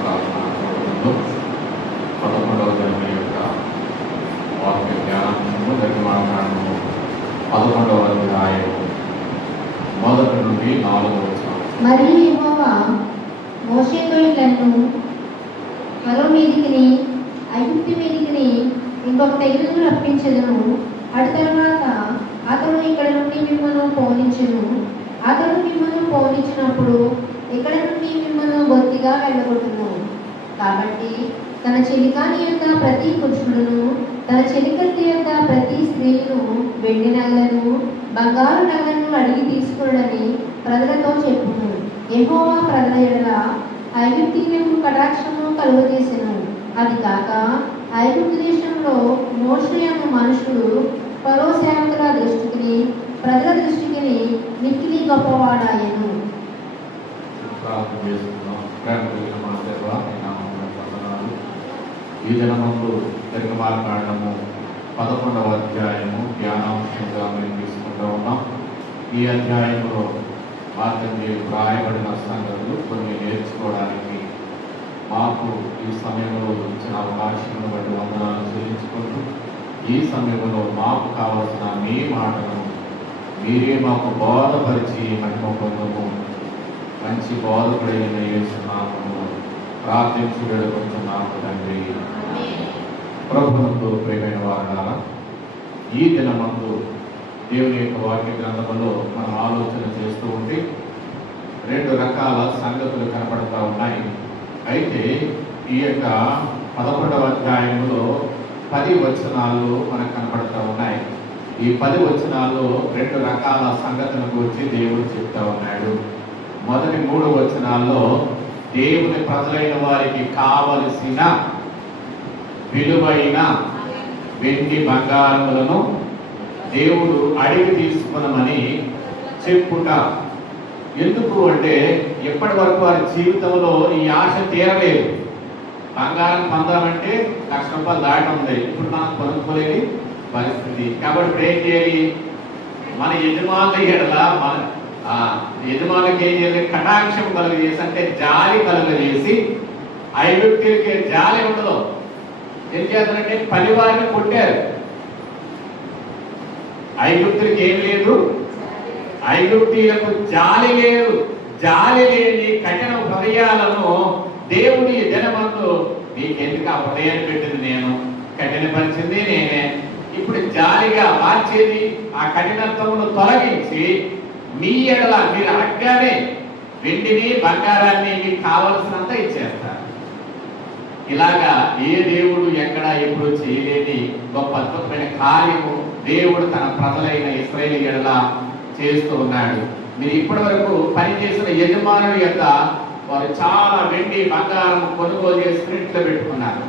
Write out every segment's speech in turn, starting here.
ప్రార్థనలో 11వ దినం యొక్క వాక్య ధ్యానము నిర్మాణము 11వ అధ్యాయము 1 నుండి 4వ వచనం. మరియు యెహోవా మోషేతో ఇట్లనెను, ఫరో మీదికిని ఐగుప్తు మీదికిని ఇంకొక తెగులును రప్పించెదను. అటు తరువాత అతడు ఇక్కడ నుండి మిమ్మల్ని పోనించును. అతడు మిమ్మల్ని పోనించినప్పుడు ఇక్కడ నుండి మిమ్మల్ని బొత్తిగా వెళ్ళగొట్టును. కాబట్టి తన చెలికాని యొక్క ప్రతి పురుషుడును తన చెలికత్తి యొక్క ప్రతి స్త్రీను వెండి నగలను బంగారు నగలను అడిగి తీసుకుని ప్రజలతో చెప్పును. యెహోవా ప్రజల ఎడల ఐగుప్తీయులకు కటాక్షము కలుగజేసెను. అది కాక ఐగుప్తు దేశంలో మోషే అను మనుషుడు ఫరో సేవకుల దృష్టికి ప్రజల దృష్టికి మిక్కిలి గొప్పవాడాయను. ప్రార్థన చేసుకుందాం. ప్రేమ కలిగిన మా దేవ, నీ నామమున వందనాలు. ఈ దినమందు నిర్గమాకాండము 11వ అధ్యాయము ధ్యానాంశంగా మేము తీసుకుంటూ ఉన్నాం. ఈ అధ్యాయంలో మార్గంలో రాయబడిన సంగతులు కొన్ని నేర్చుకోవడానికి మాకు ఈ సమయంలో ఇచ్చిన అవకాశం బట్టి వందనాలు చెల్లించుకుంటూ, ఈ సమయంలో మాకు కావలసిన మీ మాటలను మీరే మాకు బోధపరిచి మహిమ పొందము. మంచి బోధకుడైన యేసునామమున ప్రార్థించి వేడుకొంచున్నాము తండ్రి. ప్రభువునందు ప్రియమైన వారులారా, ఈ దినమందు దేవుని యొక్క వాక్య గ్రంథంలో మనం ఆలోచన చేస్తూ ఉంటే 2 రకాల సంగతులు కనపడతా ఉన్నాయి. అయితే ఈ యొక్క 11వ అధ్యాయంలో 10 వచనాలు మనకు కనపడతా ఉన్నాయి. ఈ 10 వచనాల్లో 2 రకాల సంగతుల గురించి దేవుడు చెప్తా ఉన్నాడు. మొదటి 3 వచనాల్లో దేవుని ప్రజలైన వారికి కావలసిన విలువైన వెండి బంగారములను దేవుడు అడిగి తీసుకున్నామని చెప్పుట. ఎందుకు అంటే ఎప్పటి వరకు వారి జీవితంలో ఈ ఆశ తీరలేదు. బంగారం పొందామంటే ₹1,00,000 దాటి ఉంది. ఇప్పుడు మనం కొనుక్కోలేని పరిస్థితి. కాబట్టి ఇప్పుడు ఏం చేయాలి? మన యజమానుల ఎడల మన యజమానులకి ఏం చేయాలి? కటాక్షం కలుగజేసి, అంటే జాలి కలుగజేసి. ఐగుప్తీయులకి జాలి ఉండదు. ఏం చేస్తారంటే పనివారిని కొట్టారు. ఐగుప్తులకి ఏం లేదు, ఐగుప్తీయులకు జాలి లేదు. జాలి లేని కఠిన హృదయాలను దేవుని దినమందు నీకెందుకు ఆ హృదయాన్ని పెట్టింది నేను, కఠినపరిచింది నేనే. ఇప్పుడు జాలిగా మార్చేది ఆ కఠినత్వమును తొలగించి మీ ఎడల మీరు అడగగానే వెండిని బంగారాన్ని మీకు కావలసినంత ఇచ్చేస్తారు. ఇలాగా ఏ దేవుడు ఎక్కడ ఎప్పుడు చేయలేని గొప్ప అద్భుతమైన కార్యము దేవుడు తన ప్రజలైన ఇశ్రాయేలు ఎడల చేస్తూ ఉన్నాడు. మీరు ఇప్పటి వరకు పనిచేసిన యజమానుల యొక్క వారు చాలా వెండి బంగారం కొనుగోలు చేసి ఫ్రిడ్జ్లో పెట్టుకున్నారు.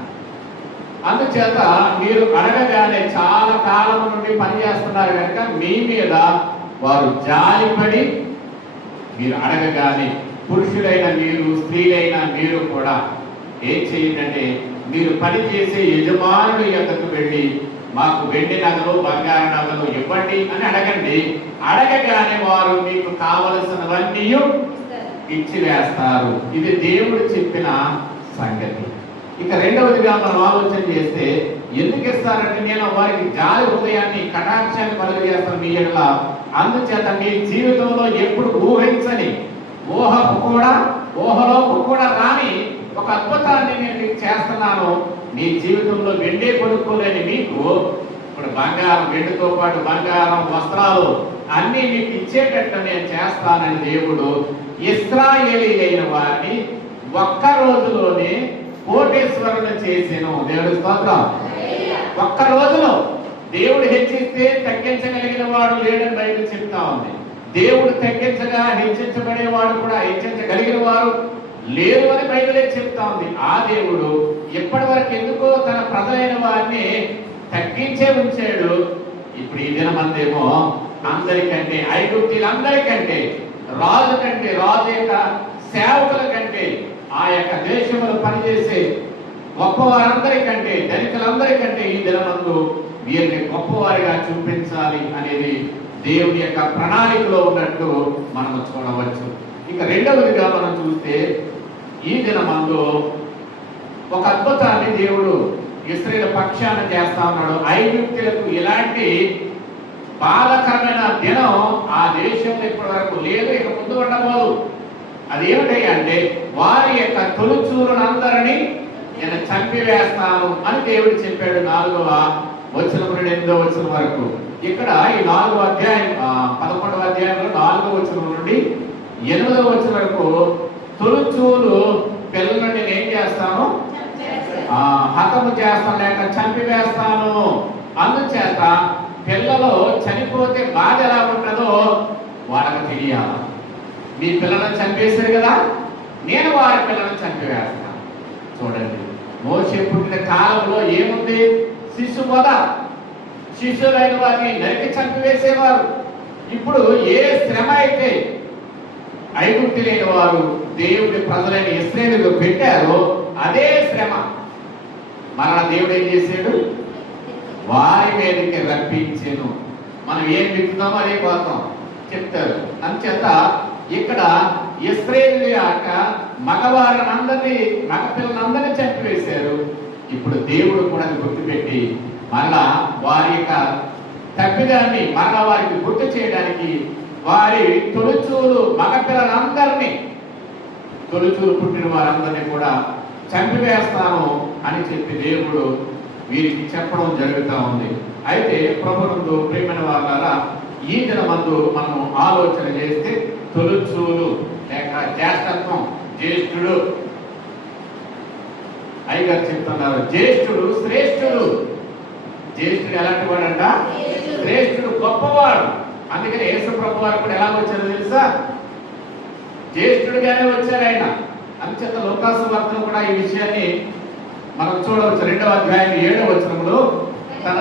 అందుచేత మీరు అడగగానే చాలా కాలం నుండి పనిచేస్తున్నారు కనుక మీ మీద వారు జాలిపడి మీరు అడగగానే, పురుషులైన మీరు స్త్రీలైన మీరు కూడా ఏం చేయండి, మీరు పనిచేసే యజమానుడి యొక్కకు వెళ్ళి మాకు వెండి నగలు బంగారు నగలు ఇవ్వండి అని అడగండి. అడగగానే వారు మీకు కావలసినవన్నీ ఇచ్చి వేస్తారు. ఇది దేవుడు చెప్పిన సంగతి. ఇక రెండవదిగా మనం ఆలోచన చేస్తే, ఎందుకు ఇస్తారంటే నేను వారికి జాలి హృదయాన్ని కటాక్షాన్ని కలుగజేస్తాను మీ ఎడల. అందుచేత మీ జీవితంలో ఎప్పుడు ఊహించని, ఊహలోకి కూడా రాని ఒక అద్భుతాన్ని నేను మీకు చేస్తున్నాను. మీ జీవితంలో వెండే కొనుక్కోలేని మీకు ఇప్పుడు బంగారం, వెండితో పాటు బంగారం, వస్త్రాలు అన్నీ మీకు ఇచ్చేటట్టు నేను చేస్తానని దేవుడు ఇశ్రాయేలీయులైన వారిని ఒక్క రోజులోనే కోటేశ్వరుని చేసెను. దేవుడి స్తోత్రం. ఒక్క రోజులో దేవుడు హెచ్చిస్తే తగ్గించగలిగిన వాడు లేడని బైబిల్ చెప్తా ఉంది. దేవుడు తగ్గించగా హెచ్చించబడేవాడు కూడా హెచ్చించగలిగిన వారు లేరు అని బైబిలే చెప్తా ఉంది. ఆ దేవుడు ఎప్పటి వరకు ఎందుకో తన ప్రజలైన వారిని తగ్గించే ఉంచాడు. ఇప్పుడు ఈ దినమందేమో అందరికంటే, ఐగుప్తీయులందరికంటే, రాజు కంటే, రాజు యొక్క సేవకుల కంటే, ఆ యొక్క దేశంలో పనిచేసే గొప్పవారందరికంటే, ధనికులందరికంటే ఈ దినమందు వీరిని గొప్పవారిగా చూపించాలి అనేది దేవుని యొక్క ప్రణాళికలో ఉన్నట్టు మనం చూడవచ్చు. ఇక రెండవదిగా మనం చూస్తే, ఈ దినమందు ఒక అద్భుతాన్ని దేవుడు ఇశ్రాయేలు పక్షాన చేస్తా ఉన్నాడు. ఐగుప్తులకు ఇలాంటి బాధకరమైన దినం ఆ దేశంలో ఇప్పటి వరకు లేదు, ఇక ముందు ఉండబోదు. అదేమిటి అంటే వారి యొక్క తొలిచూరునందరినీ నేను చంపివేస్తాను అని దేవుడు చెప్పాడు. 4వ వచనం నుండి 8వ వచనం వరకు. ఇక్కడ ఈ 4వ అధ్యాయం 11వ అధ్యాయంలో 4వ వచనం నుండి 8వ వచనం వరకు తొలిచూలు పిల్లలను నేను ఏం చేస్తాను, హతము చేస్తాను లేక చంపివేస్తాను. అందుచేత పిల్లలు చనిపోతే బాధ ఎలా ఉంటుందో వాళ్ళకి తెలియాలి. మీ పిల్లలను చంపేశారు కదా, నేను వారి పిల్లలను చంపివేస్తాను. చూడండి, మోషే పుట్టిన కాలంలో ఏముంది? శిశువధ. శిశువులైన వారిని నరికి చంపివేసేవారు. ఇప్పుడు ఏ శ్రమ అయితే ఐగుప్తులైన వారు దేవుడి ప్రజలైన ఇశ్రాయేలుకు పెట్టారో అదే శ్రమ మన దేవుడు ఏం చేశాడు? వారి మీదకి రప్పించాను. మనం ఏం విత్తుతామో అదే కోస్తాం చెప్తారు. అంచేత ఇక్కడ ఇశ్రాయేలు యొక్క మగవారినందరినీ, మగపిల్లలందరినీ చంపివేశారు. ఇప్పుడు దేవుడు కూడా గుర్తుపెట్టి మరలా వారి యొక్క తప్పిదాన్ని మరలా వారికి గుర్తు చేయడానికి వారి తొలిచూలు మగపిల్లలందరినీ, తొలిచూలు పుట్టిన వారందరినీ కూడా చంపివేస్తాను అని చెప్పి దేవుడు వీరికి చెప్పడం జరుగుతూ ఉంది. అయితే ప్రభునందు ప్రియమైన వారులారా, ఈ దినమందు మనం ఆలోచన చేస్తే తొలిచూలు లేక జ్యేష్ఠత్వం, జ్యేష్ఠుడు, అయ్యగారు చెప్తున్నారు జ్యేష్ఠుడు శ్రేష్ఠుడు. జ్యేష్ఠుడు ఎలాంటి వాడంట? శ్రేష్ఠుడు, గొప్పవాడు. అందుకని యేసు ప్రభు వారు కూడా ఎలా వచ్చారో తెలుసా? జ్యేష్ఠుడిగానే వచ్చారు ఆయన. అంచేత లోకాసు వార్తలో కూడా ఈ విషయాన్ని మనం చూడవచ్చు. 2వ అధ్యాయం 7వ వచనంలో తన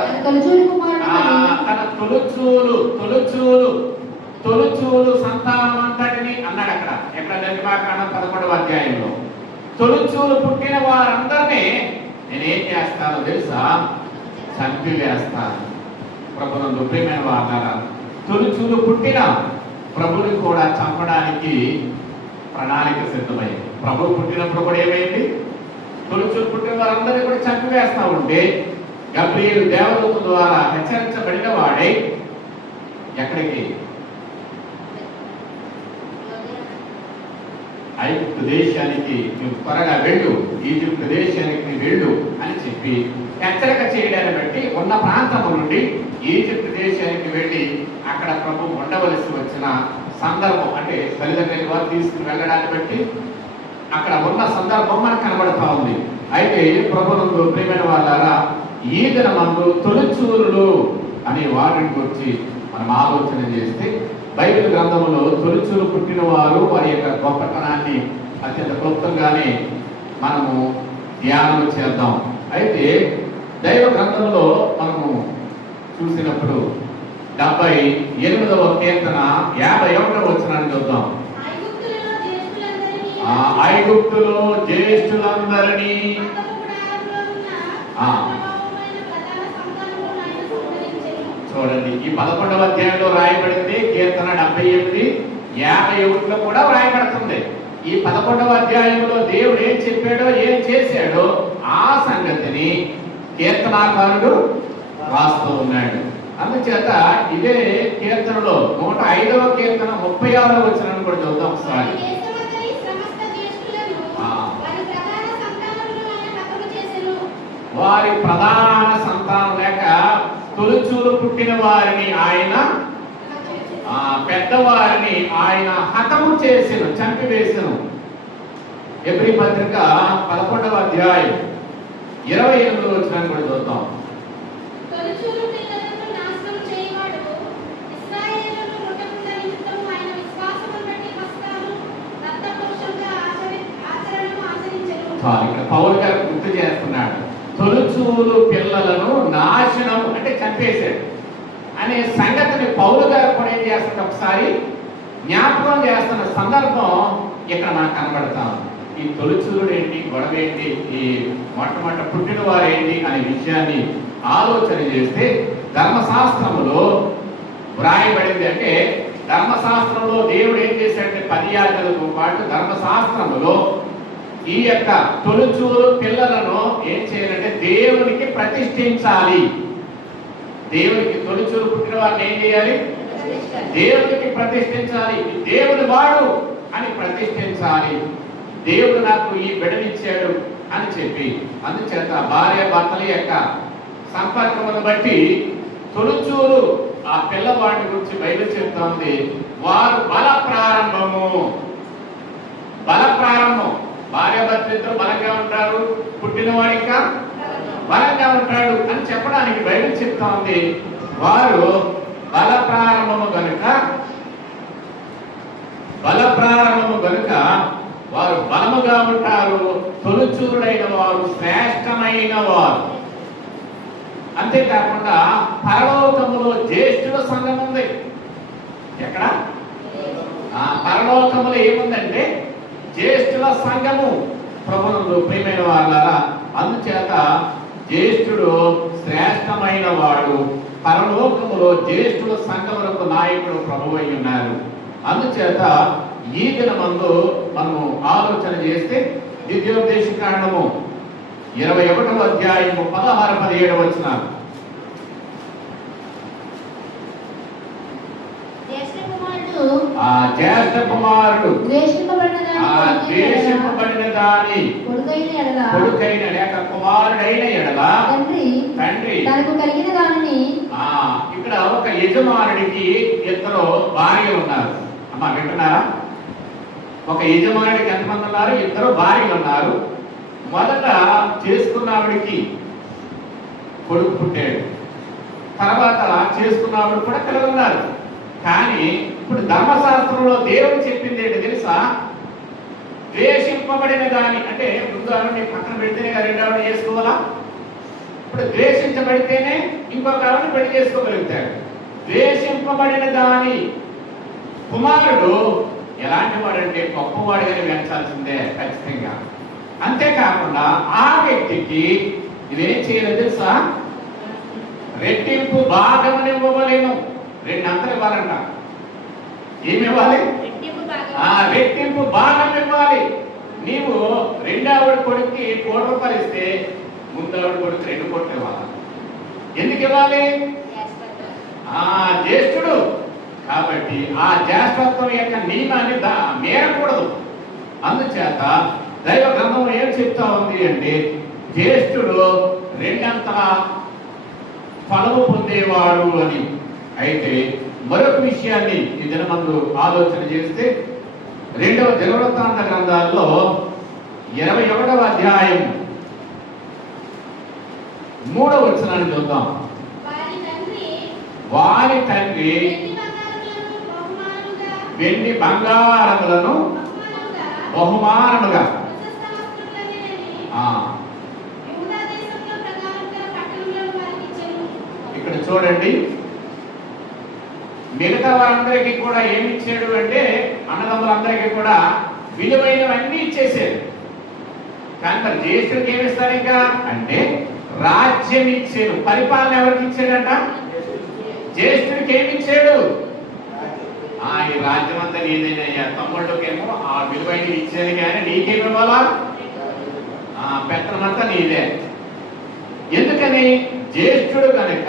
తొలిచూలు సంతానం అంతటిని అన్నాడు. ఎక్కడ నిర్మాకాండం 11వ అధ్యాయంలో తొలిచూలు పుట్టిన వారందరినీ నేనేం చేస్తానో తెలుసా? చంపివేస్తాను. ప్రభునందు ప్రియమైన వారులారా, తొలిచూలు పుట్టిన ప్రభుని కూడా చంపడానికి ప్రణాళిక సిద్ధమైంది. ప్రభు పుట్టినప్పుడు కూడా ఏమైంది? తొలిచూలు పుట్టిన వారందరినీ కూడా చంపివేస్తా ఉంటే గబ్రియేలు దేవదూత ద్వారా హెచ్చరించబడిన వాడై ఎక్కడికి? ఐగుప్తు దేశానికి నువ్వు త్వరగా వెళ్ళు, ఈజిప్టు దేశానికి వెళ్ళు అని చెప్పి హెచ్చరిక చేయడాన్ని బట్టి ఉన్న ప్రాంతం నుండి ఈజిప్టు దేశానికి వెళ్ళి అక్కడ ప్రభు ఉండవలసి వచ్చిన సందర్భం, అంటే తల్లిదండ్రుల వారు తీసుకుని వెళ్ళడాన్ని బట్టి అక్కడ ఉన్న సందర్భం మనకు కనబడతా ఉంది. అయితే ప్రభునందు ప్రియమైన వాళ్ళారా, ఈ దినమందు తొలిచూలు అనే వారిని గురించి మనం ఆలోచన చేస్తే బైబిల్ గ్రంథంలో తొలిచూలు పుట్టిన వారు వారి యొక్క గొప్పతనాన్ని అత్యంత క్లుప్తంగానే మనము ధ్యానం చేద్దాం. అయితే దైవ గ్రంథంలో మనము చూసినప్పుడు 78వ కీర్తన 51వ వచనాన్ని చూద్దాం. ఐగుప్తులో జ్యేష్ఠులందరినీ చూడండి, ఈ 11వ అధ్యాయంలో రాయబడింది. కీర్తన 78, 51లో కూడా రాయబడుతుంది. ఈ 11వ అధ్యాయంలో దేవుడు ఏం చెప్పాడో ఏం చేశాడో ఆ సంగతిని కీర్తనాకారుడు రాస్తూ ఉన్నాడు. అందుచేత ఇదే కీర్తనలో 105వ కీర్తన 36వ వచనాన్ని కూడా చూద్దాం ఒకసారి. వారి ప్రధాన సంతానం లేక తొలిచూలు పుట్టిన వారిని ఆయన, పెద్దవారిని ఆయన హతము చేసెను, చంపివేసెను. ఎబ్రీ పత్రిక 11వ అధ్యాయం 28వ వచనాన్ని కూడా చూద్దాం. ఇక్కడ పౌలు గారు గుర్తు చేస్తున్నాడు, తొలిచూలు పిల్లలను నాశనం అంటే చంపేశాడు అనే సంగతిని పౌలు గారు కూడా ఏం చేస్తున్న ఒకసారి జ్ఞాపకం చేస్తున్న సందర్భం ఇక్కడ మనకు కనబడతాం. ఈ తొలిచూలుడు ఏంటి, గొడవ ఏంటి, ఈ మొట్టమొదట పుట్టిన వారు ఏంటి అనే విషయాన్ని ఆలోచన చేస్తే ధర్మశాస్త్రములో వ్రాయబడింది. అంటే ధర్మశాస్త్రంలో దేవుడు ఏం చేశాడంటే 10 ఆజ్ఞలతో పాటు ధర్మశాస్త్రములో ఈ యొక్క తొలిచూరు పిల్లలను ఏం చేయాలంటే దేవునికి ప్రతిష్ఠించాలి. దేవునికి తొలిచూరు పుట్టిన వారిని ఏం చేయాలి? దేవునికి ప్రతిష్ఠించాలి. దేవుని వాడు అని ప్రతిష్ఠించాలి. దేవుడు నాకు ఈ బిడ్డనిచ్చాడు అని చెప్పి, అందుచేత భార్య భర్తల యొక్క సంపర్కమును బట్టి తొలిచూరు ఆ పిల్లవాడి గురించి బైబిల్ చెప్తోంది. వారు బల ప్రారంభం. భార్య భర్తలిద్దరూ బలంగా ఉంటారు, పుట్టినవాడు ఇంకా బలంగా ఉంటాడు అని చెప్పడానికి బైబిల్ చెప్తా ఉంది. వారు బల ప్రారంభము గనుక వారు బలముగా ఉంటారు. తొలిచూరుడైన వారు శ్రేష్టమైన వారు. అంతేకాకుండా పరలోకములో జ్యేష్ఠుల సంఘం ఉంది. ఎక్కడ? పరలోకములో ఏముందంటే జ్యేష్ఠుల సంఘము. ప్రభువునందు ప్రియమైన వారులారా, అందుచేత జ్యేష్ఠుడు శ్రేష్టమైన వాడు. పరలోకములో జ్యేష్ఠుల సంఘములకు నాయకుడు ప్రభువై ఉన్నారు. అందుచేత ఈ దినమందు మనము ఆలోచన చేస్తే ద్వితీయోపదేశకాండము 21వ అధ్యాయము 16-17 వచనాలు. జ్యేష్ఠ కుమారుడు ద్వేషింపబడిన దాని కొడుకైన లేక కుమారుడైన ఎడల తండ్రి తనకు కలిగిన దానిని. ఇక్కడ ఒక యజమానుడికి ఇద్దరు భార్యలు ఉన్నారు. అమ్మా వింటున్నారా? ఒక యజమానుడికి ఎంతమంది ఉన్నారు? ఇద్దరు భార్యలు ఉన్నారు. మొదట చేసుకున్నావిడికి కొడుకు పుట్టాడు, తర్వాత చేసుకున్నావిడ కూడా పిల్లలు ఉన్నారు. కానీ ఇప్పుడు ధర్మశాస్త్రంలో దేవుడు చెప్పింది ఏంటి తెలుసా? ద్వేషింపబడిన దాని అంటే ముందు ఆవిడని పక్కన పెడితేనే రెండో ఆవిడ చేసుకోవాలా? ఇప్పుడు ద్వేషించబడితేనే ఇంకొక ఆవిడ పెళ్లి చేసుకోగలుగుతాడు. ద్వేషింపబడిన దాని కుమారుడు ఎలాంటి వాడంటే గొప్పవాడిగానే పెంచాల్సిందే ఖచ్చితంగా. అంతేకాకుండా ఆ వ్యక్తికి ఇదేం చేయాలి తెలుసా? రెట్టింపు భాగం ఇవ్వలేము. 2 అంతలు ఇవ్వాలంట. ఏమి ఇవ్వాలి? రెట్టింపు భాగం ఇవ్వాలి. నీవు రెండవ కొడుక్కి ₹1,00,000 ఇస్తే ముందవ కొడుకు 2 కోట్లు ఇవ్వాలి. ఎందుకు ఇవ్వాలి? జ్యేష్ఠుడు కాబట్టి ఆ జ్యేష్ఠత్వం యొక్క నియమాన్ని మేరకూడదు. అందుచేత దైవ గ్రంథం ఏం చెప్తా ఉంది అంటే జ్యేష్ఠుడు 2 అంతల ఫలము పొందేవాడు అని. అయితే మరొక విషయాన్ని ఈ దినమందు ఆలోచన చేస్తే 2వ దినవృత్తాంత గ్రంథాల్లో 21వ అధ్యాయం 3వ వచనాన్ని చూద్దాం. వారి తండ్రి వెండి బంగారములను బహుమానముగా ఇక్కడ చూడండి, మిగతా వారందరికీ కూడా ఏమి ఇచ్చాడు అంటే అన్నదమ్ములందరికీ కూడా విలువైనవన్నీ ఇచ్చేసాడు. కానీ మరి జ్యేష్ఠుడికి ఏమి ఇస్తారు ఇంకా అంటే రాజ్యం ఇచ్చాడు. పరిపాలన ఎవరికి ఇచ్చాడంట? జ్యేష్ఠుడికి ఏమి ఇచ్చాడు? ఈ రాజ్యం అంతా నీదేనయ్యా. తమ్ముళ్ళకేమో ఆ విలువైనవి ఇచ్చేది కానీ నీకేమి ఇవ్వాలా? పెత్తనమంతా నీదే. ఎందుకని? జ్యేష్ఠుడు కనుక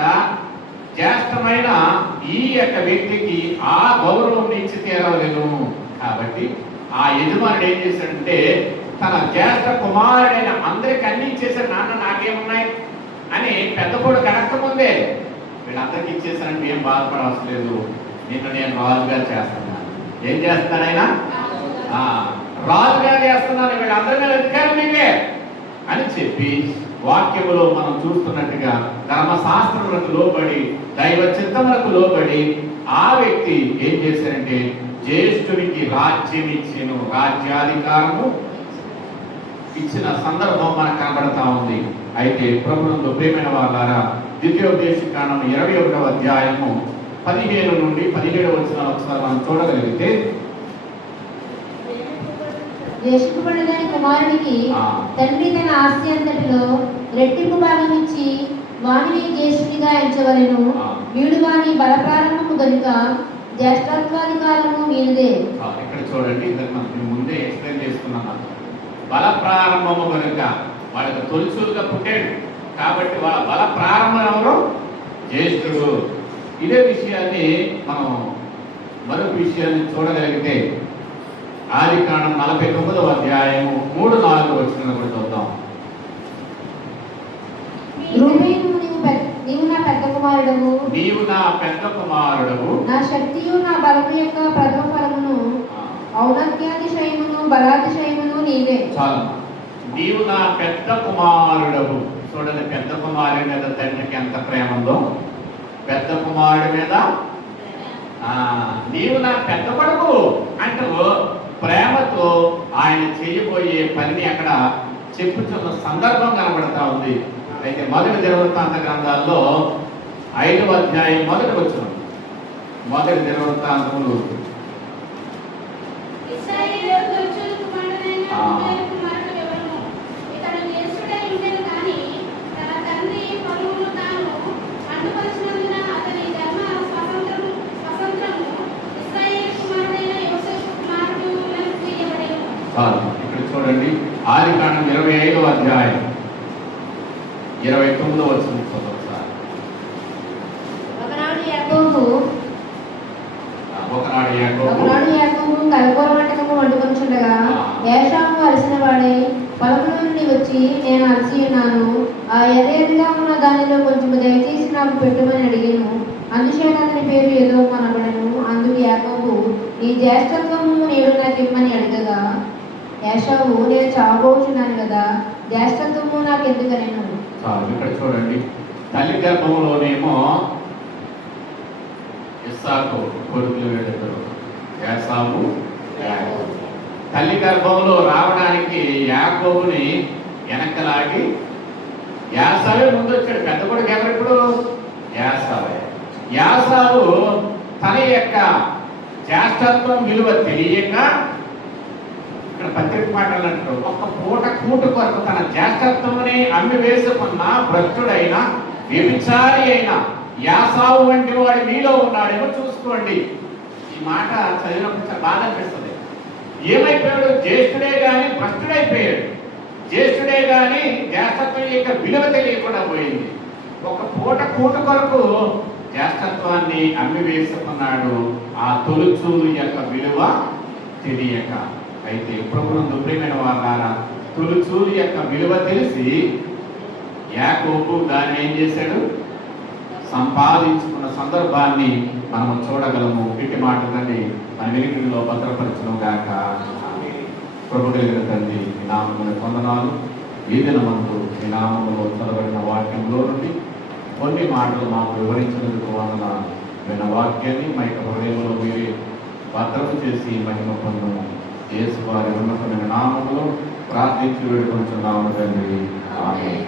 జ్యేష్ఠమైన ఈ యొక్క వ్యక్తికి ఆ గౌరవం ఇచ్చి తీరవలేను. కాబట్టి ఆ యజమానుడు ఏం చేశాడంటే తన జ్యేష్ఠ కుమారుడైన అందరికి అన్ని ఇచ్చేసాడు. నాన్న నాకేమున్నాయి అని పెద్ద కొడుకు కనకముందే వీళ్ళందరికీ ఇచ్చేసానంటే ఏం బాధపడవలసిన లేదు, నేను రాజుగా చేస్తున్నాను. ఏం చేస్తానైనా? రాజుగా చేస్తున్నాను, వీళ్ళందరి మీద అధికారం నీవే అని చెప్పి వాక్యములో మనం చూస్తున్నట్టుగా ధర్మశాస్త్రములకు లోబడి దైవ చిత్తములకు లోబడి ఆ వ్యక్తి ఏం చేశారంటే జ్యేష్ఠునికి రాజ్యం ఇచ్చిన రాజ్యాధికారము ఇచ్చిన సందర్భం మనకు కనబడతా ఉంది. అయితే ప్రభువునందు ప్రియమైన వారులారా, ద్వితీయోపదేశకాండం 21వ అధ్యాయము 15 నుండి 17 వచనాలు ఒకసారి మనం చూడగలిగితే ద్వేషింపబడిన కుమారుడికి తండ్రి తన ఆస్తి అంతటిలో రెట్టింపు భాగం ఇచ్చి వానిని జ్యేష్ఠునిగా ఎంచవలెను. వీడు వాని బల ప్రారంభము గనుక జ్యేష్ఠత్వాధికారము వీనిదే. ఇక్కడ చూడండి, ముందే ఎక్స్ప్లెయిన్ చేసుకున్నాను. బల ప్రారంభము కనుక వాళ్ళకి తొలిచూలుగా పుట్టాడు కాబట్టి వాళ్ళ బల ప్రారంభం ఎవరు? జ్యేష్ఠుడు. ఇదే విషయాన్ని మనం మరొక విషయాన్ని చూడగలిగితే ఆదికాండం 49వ అధ్యాయము 3-4 వచ్చినప్పుడు చూద్దాం. రూబేను, నీవు నా పెద్ద కుమారుడవు, నీవు నా పెద్ద కుమారుడవు, నా శక్తియు నా బలము యొక్క ప్రథమ ఫలమును, ఔన్నత్యాతిశయమును బలాతిశయమును నీవే. చాలు. నీవు నా పెద్ద కుమారుడవు. చూడండి, పెద్ద కుమారుడి మీద తండ్రికి ఎంత ప్రేమ ఉందో. పెద్ద కుమారుడి మీద నీవు నా పెద్ద కొడుకు అంటూ ప్రేమతో ఆయన చేయబోయే పనిని అక్కడ చెప్పుతున్న సందర్భం కనబడతా ఉంది. అయితే మొదటి దినవృత్తాంత గ్రంథాల్లో 5వ అధ్యాయం 1వ వచనం. మొదటి దినవృత్తాంతములు ఇక్కడ చూడండి, ఆదికాండం 25వ అధ్యాయం 29వ వచనం ఒకసారి. ఒకనాడు యాకోబు కలకూర వంటకము వండుకొనుచుండగా ఏషావు అలసిన వాడై పొలంలో నుండి వచ్చి, నేను అలసి ఉన్నాను, ఆ ఎర్రగా ఉన్న దానిలో కొంచెం దయచేసి నాకు పెట్టుమని అడిగాను. అందుచేత అతని పేరు ఎదోము అనబడెను. అందుకు యాకోబు, నీ జ్యేష్ఠత్వము నేడు నాకు ఇమ్మని అడగగా ఏషావు, నేను చావబోచున్నాను కదా, జ్యేష్ఠత్వము నాకు ఎందుకనేను. ఇక్కడ చూడండి, తల్లి గర్భంలోనేమో ఇస్సాకు కొడుకులు వీళ్ళిద్దరు, యాసావు యాకోబు. తల్లి గర్భంలో రావడానికి యాకోబుని వెనక్కలాగి యాసావే ముందు వచ్చాడు. పెద్ద కొడుకు ఎవరిప్పుడు? యాసావే. యాసావు తన యొక్క జ్యేష్ఠత్వం విలువ తెలియక, ఇక్కడ పత్రిక మాటలు అంటారు, ఒక్క పూట కూటు కొరకు తన జ్యేష్ఠత్వముని అమ్మి వేసుకున్న భ్రష్టుడైన వ్యభిచారి అయిన యాసావు వంటి వాడు మీలో ఉన్నాడేమో చూసుకోండి. ఈ మాట చదివినప్పుడు చాలా బాధ అనిపిస్తుంది. ఏమైపోయాడు? జ్యేష్ఠుడే గాని భ్రష్టుడైపోయాడు. జ్యేష్ఠుడే గాని జ్యేష్ఠత్వం యొక్క విలువ తెలియకుండా పోయింది. ఒక పూట కూటు కొరకు జ్యేష్ఠత్వాన్ని అమ్మి వేసుకున్నాడు, ఆ తొలుచూలు యొక్క విలువ తెలియక. అయితే ప్రభునందు ప్రియమైన వారారా, తొలుచూలు యొక్క విలువ తెలిసి యాకోబు దాన్ని ఏం చేశాడు? సంపాదించుకున్న సందర్భాన్ని మనం చూడగలము. ఇటు మాటలండి మన వెలుగులో భద్రపరచడం గాక. ప్రభు కలిగిన తండ్రి, ఈ నామమును వందనాలు. ఈ దినమందు ఈ నామములో చదవబడిన వాక్యంలో నుండి కొన్ని మాటలు మాకు వివరించినందుకు వందనాలు. విన్న వాక్యాన్ని మా యొక్క హృదయంలో మీరే భద్రత చేసి మహిమ పొందము. యేసు వారి ఉన్నతమైన నామములో ప్రార్థించి వేడుకొంచున్నాము తండ్రి. ఆమేన్.